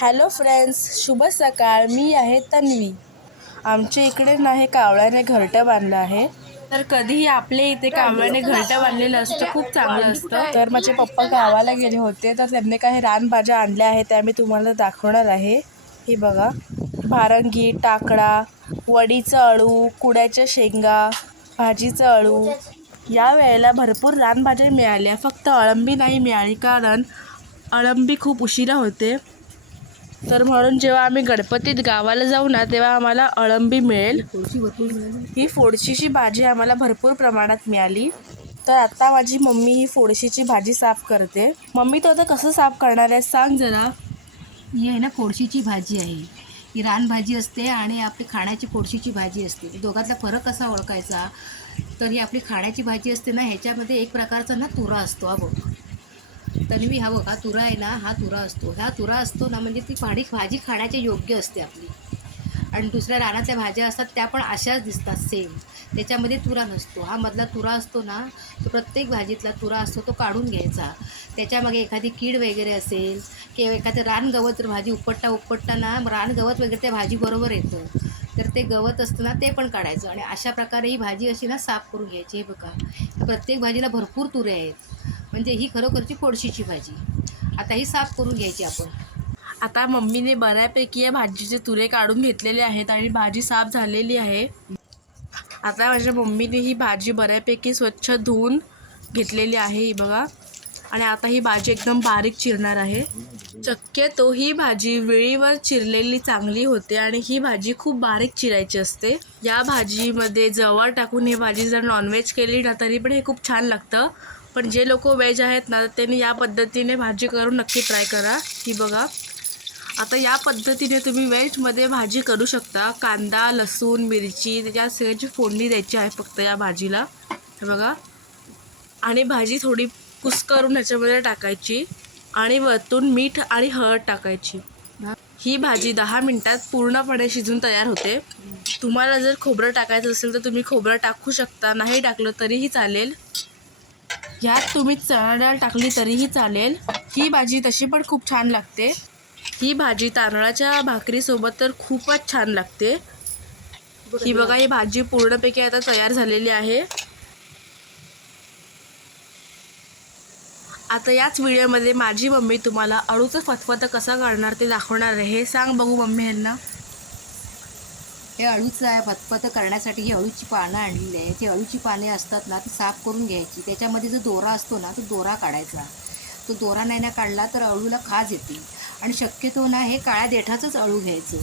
Hello friends शुभ सकाळ. मी आहे तन्वी. आमच्या इकडे ना हे कावळ्याने घरटं बांधलं आहे. तर कधीही आपल्या इथे कावळ्याने घरटं बांधलेलं असतं खूप चांगलं असतं. तर माझे पप्पा गावाला गेले होते तर त्यांनी काही रानभाज्या आणल्या आहेत त्या मी तुम्हाला दाखवणार आहे. हे बघा. भारंगी टाकडा वडीचं अळू कुड्याच्या शेंगा भाजीचं अळू. या वेळेला भरपूर रानभाज्या मिळाल्या. फक्त अळंबी नाही मिळाली कारण अळंबी खूप उशिरा होते. तर म्हणून जेव्हा आम्ही गणपतीत गावाला जाऊ ना तेव्हा आम्हाला अळंबी मिळेल. ही फोडशीची भाजी आम्हाला भरपूर प्रमाणात मिळाली. तर आत्ता माझी मम्मी ही फोडशीची भाजी साफ करते. मम्मी तो आता कसं साफ करणार आहे सांग जरा. ही आहे ना फोडशीची भाजी आहे. ही रानभाजी असते आणि आपली खाण्याची फोडशीची भाजी असते. दोघातला फरक कसा ओळखायचा? तर ही आपली खाण्याची भाजी असते ना ह्याच्यामध्ये एक प्रकारचा ना तुरा असतो हा बघ. तन्वी हा बघ हा तुरा आहे ना हा तुरा असतो. हा तुरा असतो ना म्हणजे ती पाणी भाजी खाण्याच्या योग्य असते आपली. आणि दुसऱ्या रानातल्या भाज्या असतात त्या पण अशाच दिसतात सेम त्याच्यामध्ये तुरा नसतो. हा मधला तुरा असतो ना तो प्रत्येक भाजीतला तुरा असतो तो काढून घ्यायचा. त्याच्यामागे एखादी कीड वगैरे असेल किंवा एखादं रानगवत गवत भाजी उपटता उपटता ना रानगवत वगैरे त्या भाजीबरोबर येतं. तर ते गवत असतं ना ते पण काढायचं. आणि अशा प्रकारे ही भाजी अशी ना साफ करून घ्यायची. हे बघा प्रत्येक भाजीला भरपूर तुरे आहेत. म्हणजे ही खरोखरची कोळशीची भाजी. आता ही साफ करून घ्यायची आपण. आता मम्मीने बऱ्यापैकी या भाजीचे तुरे काढून घेतलेले आहेत आणि भाजी साफ झालेली आहे. आता माझ्या मम्मीने ही भाजी बऱ्यापैकी स्वच्छ धुवून घेतलेली आहे ही बघा. आणि आता ही भाजी एकदम बारीक चिरणार आहे. शक्यतो ही भाजी वेळीवर चिरलेली चांगली होते आणि ही भाजी खूप बारीक चिरायची असते. या भाजीमध्ये जवळ टाकून ही भाजी जर नॉनव्हेज केली ना तरी पण हे खूप छान लागतं. पण जे लोक वेज आहेत ना त्यांनी या पद्धतीने भाजी करून नक्की ट्राय करा. ही बघा. आता या पद्धतीने तुम्ही व्हेजमध्ये भाजी करू शकता. कांदा लसूण मिरची त्याच्या सगळ्याची फोडणी द्यायची आहे फक्त या भाजीला. हे बघा. आणि भाजी थोडी कुस्करून ह्याच्यामध्ये टाकायची. आणि वरतून मीठ आणि हळद टाकायची. ही भाजी दहा मिनटात पूर्णपणे शिजून तयार होते. तुम्हाला जर खोबरं टाकायचं असेल तर तुम्ही खोबरं टाकू शकता. नाही टाकलं तरीही चालेल. ह्यात तुम्ही चणा डाळ टाकली तरीही चालेल. ही भाजी तशी पण खूप छान लागते. ही भाजी तांदळाच्या भाकरीसोबत तर खूपच छान लागते. ही बघा ही भाजी पूर्णपैकी आता तयार झालेली आहे. आता याच व्हिडिओमध्ये माझी मम्मी तुम्हाला अळूचं फतफतं कसं करणार ते दाखवणार आहे. हे सांग बघू मम्मी ह्यांना हे अळूचं आहे करण्यासाठी ही अळूची पानं आणलेली आहे. ती अळूची पाने असतात ना ती साफ करून घ्यायची. त्याच्यामध्ये जो दोरा असतो ना तो दोरा काढायचा. तो दोरा नाही ना काढला तर अळूला खाज येते. आणि शक्यतो ना हे काळ्या देठाचंच अळू घ्यायचं.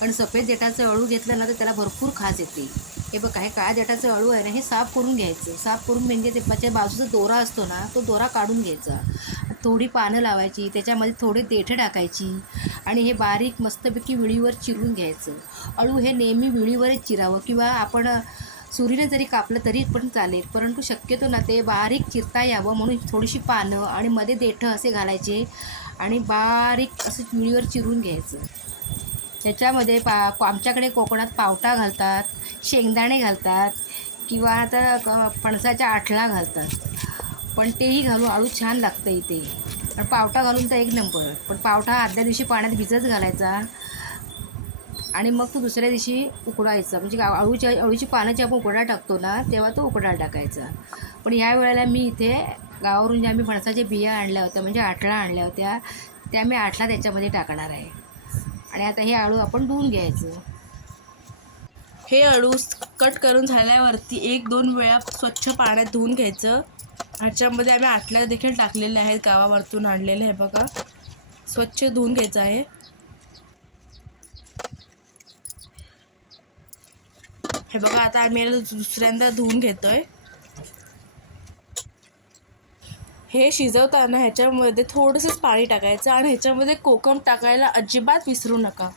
कारण सफेद देठाचं अळू घेतलं ना तर त्याला भरपूर खाज येते. हे बघा हे काळ्या देठाचं अळू आहे ना हे साफ करून घ्यायचं. साफ करून म्हणजे ते त्याच्या बाजूचा दोरा असतो ना तो दोरा काढून घ्यायचा. थोडी पानं लावायची त्याच्यामध्ये थोडे देठं टाकायची आणि हे बारीक मस्तपैकी विळीवर चिरून घ्यायचं. अळू हे नेहमी विळीवरच चिरावं किंवा आपण सुरीने जरी कापलं तरी पण चालेल परंतु शक्यतो ना ते बारीक चिरता यावं म्हणून थोडीशी पानं आणि मध्ये देठं असे घालायचे आणि बारीक असं विळीवर चिरून घ्यायचं. त्याच्यामध्ये पा आमच्याकडे कोकणात पावटा घालतात शेंगदाणे घालतात किंवा आता क- फणसाच्या आठला घालतात. पण तेही घालून आळू छान लागतं इथे. पण पावटा घालून तर एक नंबर. पण पावटा हा आदल्या दिवशी पाण्यात भिजत घालायचा आणि मग तो दुसऱ्या दिवशी उकडायचा. म्हणजे गा- अळूच्या अळूची पानं जी आपण उकडा टाकतो ना तेव्हा तो उकडायला टाकायचा. पण या वेळेला मी इथे गावावरून ज्या मी फणसाच्या बिया आणल्या होत्या म्हणजे आठला आणल्या होत्या त्या मी आठला त्याच्यामध्ये टाकणार आहे. आणि आता हे आळू आपण धुवून घ्यायचं. हे अळू कट करून झाल्यावरती एक दोन वेळा स्वच्छ पाण्यात धुवून घ्यायचं. ह्याच्यामध्ये आम्ही आटल्या देखील टाकलेले आहेत गावावरतून आणलेले आहे बघा. स्वच्छ धुवून घ्यायचं आहे. हे बघा आता आम्ही याला दुसऱ्यांदा धुवून घेतोय. हे शिजवताना ह्याच्यामध्ये थोडंसंच पाणी टाकायचं आणि ह्याच्यामध्ये कोकम टाकायला अजिबात विसरू नका.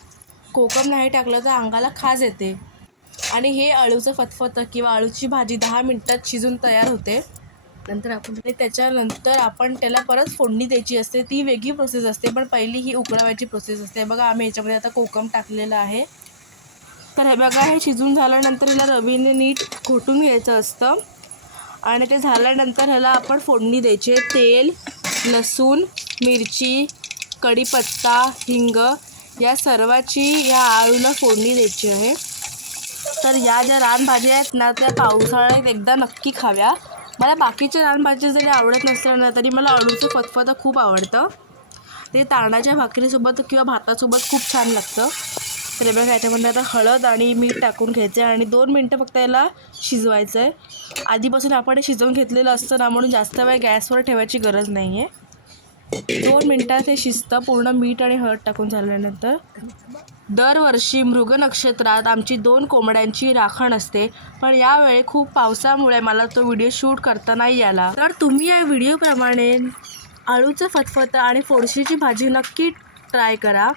कोकम नाही टाकलं तर अंगाला खाज येते. आणि हे अळूचं फतफतं किंवा अळूची भाजी दहा मिनटात शिजून तयार होते. नंतर आपण त्याच्यानंतर आपण त्याला परत फोडणी द्यायची असते. ती वेगळी प्रोसेस असते पण पहिली ही उकळवायची प्रोसेस असते. बघा आम्ही याच्यामध्ये आता कोकम टाकलेलं आहे. तर हे बघा हे शिजून झाल्यानंतर ह्याला रवीने नीट घोटून घ्यायचं असतं. आणि ते झाल्यानंतर ह्याला आपण फोडणी द्यायची तेल लसूण मिरची कढीपत्ता हिंग या सर्वाची या आळूला फोडणी द्यायची आहे. तर या ज्या रानभाज्या आहेत ना त्या पावसाळ्यात एकदा नक्की खाव्या. मला बाकीच्या रानभाज्या जरी आवडत नसल्या ना तरी मला अळूचं फतफतं खूप आवडतं. ते तांदळाच्या भाकरीसोबत किंवा भातासोबत खूप छान लागतं. तर हे बघा याच्यामध्ये आता हळद आणि मीठ टाकून घ्यायचं आहे आणि दोन मिनटं फक्त याला शिजवायचं आहे आधीपासून आपण हे शिजवून घेतलेलं असतं ना म्हणून जास्त वेळ गॅसवर ठेवायची गरज नाही आहे दोन मिनटात हे शिजतं पूर्ण मीठ आणि हळद टाकून झाल्यानंतर. दरवर्षी मृग नक्षत्रात आमची दोन कोंबड्यांची राखण असते पण यावेळी खूप पावसामुळे मला तो व्हिडिओ शूट करता नाही आला. तर तुम्ही या व्हिडिओप्रमाणे आळूचं फतफतं आणि फोडशीची भाजी नक्की ट्राय करा.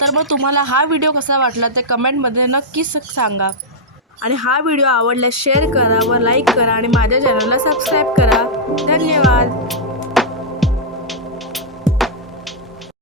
तर मग तुम्हाला हा व्हिडिओ कसा वाटला ते कमेंटमध्ये नक्कीच सांगा. आणि हा व्हिडिओ आवडल्यास शेअर करा व लाईक करा आणि माझ्या चॅनलला सबस्क्राईब करा. धन्यवाद.